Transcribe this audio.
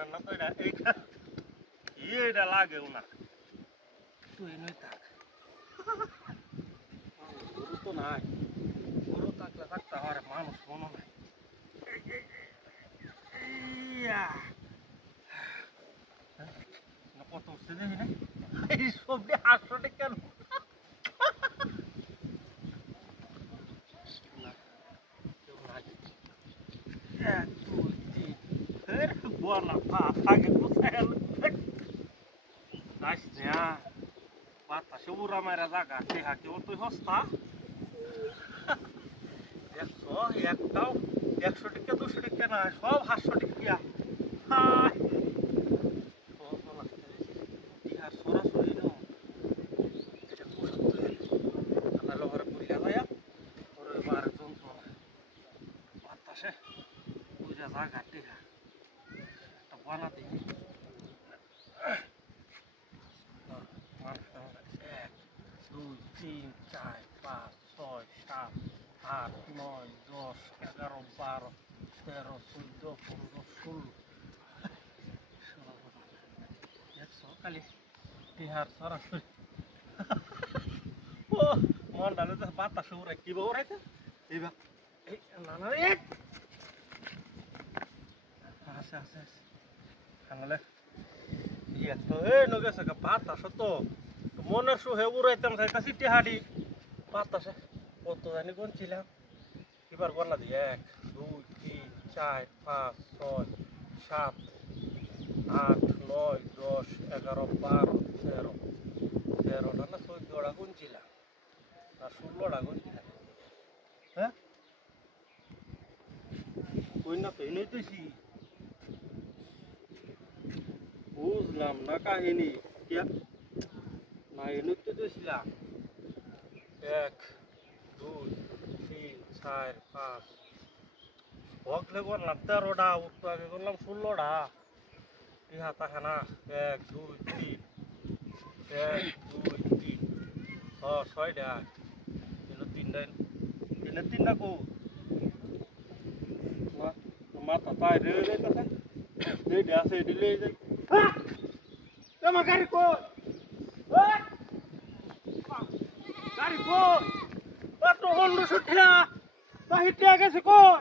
জানেন না তো এটা এটা লাগেও না তুই নই থাক গরু তো নাই গরু থাকলে থাকতে পারে মানুষ মনে নাই কত উঠছে দেখি না এই সবজি 800 টাকা কেন এক দুই তিন বলা আগে কোথায় আসছে বাতাসে উড়া মারা জায়গা টেহা কেউ তুই হস্তা একশো একটাও 100 টাকা 200 টাকা না সব 800 টাকা হাই ইহার সরাসরি ন এটা কুসত্তর আমরা লোহার পুরিয়া যাইয়া ওর বার যন্ত্রণা বাতাসে উড়া জায়গা টেহা একটা বানা দিই এক দুই তিন চার পাঁচ ছয় সাত আট নয় 10 11 12 13 14 15 16 দেখছো খালি টিহার সরাসরি ও মন ডালে তো বাতাসে উড়ে কি উড়াইতে এইবার এই না না এক আছে আছে খানালে ইয়ে তো এই নগেছে বাতাস তো মনের সুহে উড়াইতাম চাইতাছি টিহাড়ি বাতাসে কত জানি গুনছিলাম এবার গণনা দিই 1 2 3 4 5 6 7 8 9 10 11 12 13 13টা না 14টা গুনছিলাম না 16টা গুনছিলাম হ্যাঁ কই না পেয়ে নইতেছি বুঝলাম না কাহিনী না এনে তো দিয়েছিলাম 1 2 3 4 5 হকলে করলাম 13টা উত্তর আগে করলাম 16টা ইহা থাকে না 1 2 3 1 2 3 6টা এলো 3টা এনে 3টা কো মাথা তাই রে যাইতাছে এইটা আছে এটি লই যাই তোমার গাড়ি কই ওই গাড়ি কই কত 1500 টাকা বাহির টাকা গেছে কই